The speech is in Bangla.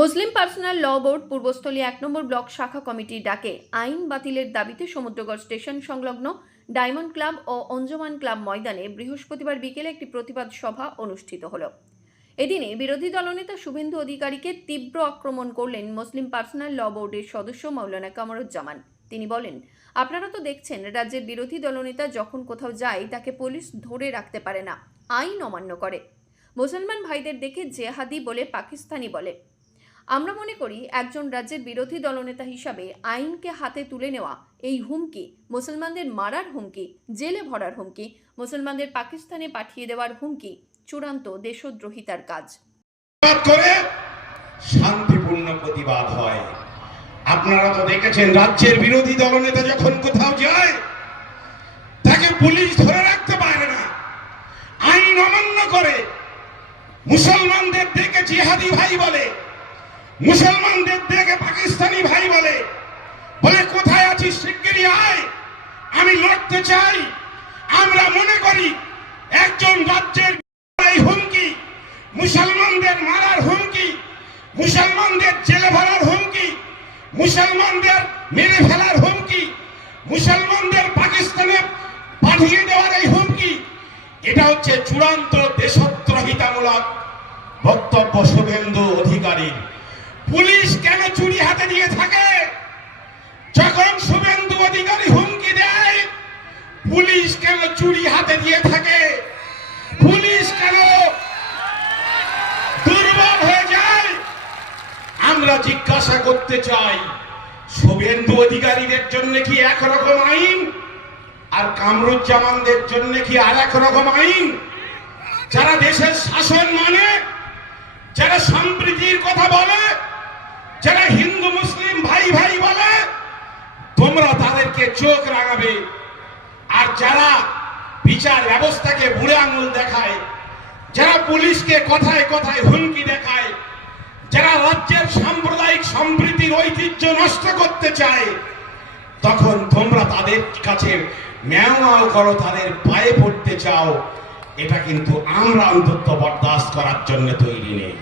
Muslim personal law board Purbasthali এক নম্বর ব্লক শাখা কমিটির ডাকে আইন বাতিলের দাবিতে সমুদ্রগড় স্টেশন সংলগ্ন ডায়মন্ড ক্লাব ও অঞ্জমান ক্লাব ময়দানে বৃহস্পতিবার বিকেলে একটি প্রতিবাদ সভা অনুষ্ঠিত হল। এদিনে বিরোধী দলনেতা শুভেন্দু অধিকারীকে তীব্র আক্রমণ করলেন মুসলিম পার্সোনাল ল বোর্ডের সদস্য মাওলানা কামরুজ্জামান। তিনি বলেন, আপনারা তো দেখছেন, রাজ্যের বিরোধী দলনেতা যখন কোথাও যায়, তাকে পুলিশ ধরে রাখতে পারে না। আইন অমান্য করে। মুসলমান ভাইদের দেখে জেহাদি বলে পাকিস্তানি বলে। আমরা মনে করি একজন রাজ্যের বিরোধী দলনেতা হিসাবে আইনকে হাতে তুলে নেওয়া এই হুমকি, মুসলমানদের মারার হুমকি, জেলে ভরার হুমকি, মুসলমানদের পাকিস্তানে পাঠিয়ে দেওয়ার হুমকি চূড়ান্ত দেশদ্রোহিতার কাজ। শান্তিপূর্ণ প্রতিবাদ হয়। আপনারা তো দেখেছেন রাজ্যের বিরোধী দলনেতা যখন কোথাও যায়, তাকে পুলিশ ধরে রাখতে পারে না। আইন অমান্য করে মুসলমানদের দেখে জিহাদি ভাই বলে মুসলমানদের দেখে পাকিস্তানি ভাই বলে বলে, কোথায় আছিস শিগগিরই আয়। আমি লড়তে চাই। আমরা মনে করি একজন রাজ্যের হুমকি, মুসলমানদের মারার হুমকি, মুসলমানদের জেলে ভরার হুমকি, মুসলমানদের মেরে ফেলার হুমকি, মুসলমানদের পাকিস্তানে পাঠিয়ে দেওয়ার এই হুমকি। এটা হচ্ছে চূড়ান্ত দেশদ্রোহিতামূলক বক্তব্য শুভেন্দু অধিকারী পুলিশ কেন চুরি হাতে দিয়ে থাকে? যখন শুভেন্দু অধিকারী হুমকি দেয়, পুলিশ কেন চুরি হাতে দিয়ে থাকে? পুলিশ কেন দুর্বল হয়ে যায়? আমরা জিজ্ঞাসা করতে চাই, শুভেন্দু অধিকারীদের জন্য কি একরকম আইন? আর কামরুজ্জামানদের জন্য কি আর রকম আইন? যারা দেশের শাসন মানে যারা সম্প্রীতির কথা বলে যারা হিন্দু, মুসলিম ভাই ভাই বলে, তোমরা তাদেরকে চোখ রাঙাবে। আর যারা বিচার ব্যবস্থাকে বুড়ে আঙুল দেখায়, যারা পুলিশকে কথায় কথায় হুমকি দেখায়, যারা রাজ্যের সাম্প্রদায়িক সম্প্রীতির ঐতিহ্য নষ্ট করতে চায়, তখন তোমরা তাদের কাছে ম্যাও করো, তাদের পায়ে পড়তে চাও। এটা কিন্তু আমরা অন্তত বরদাস্ত করার জন্য তৈরি নেই।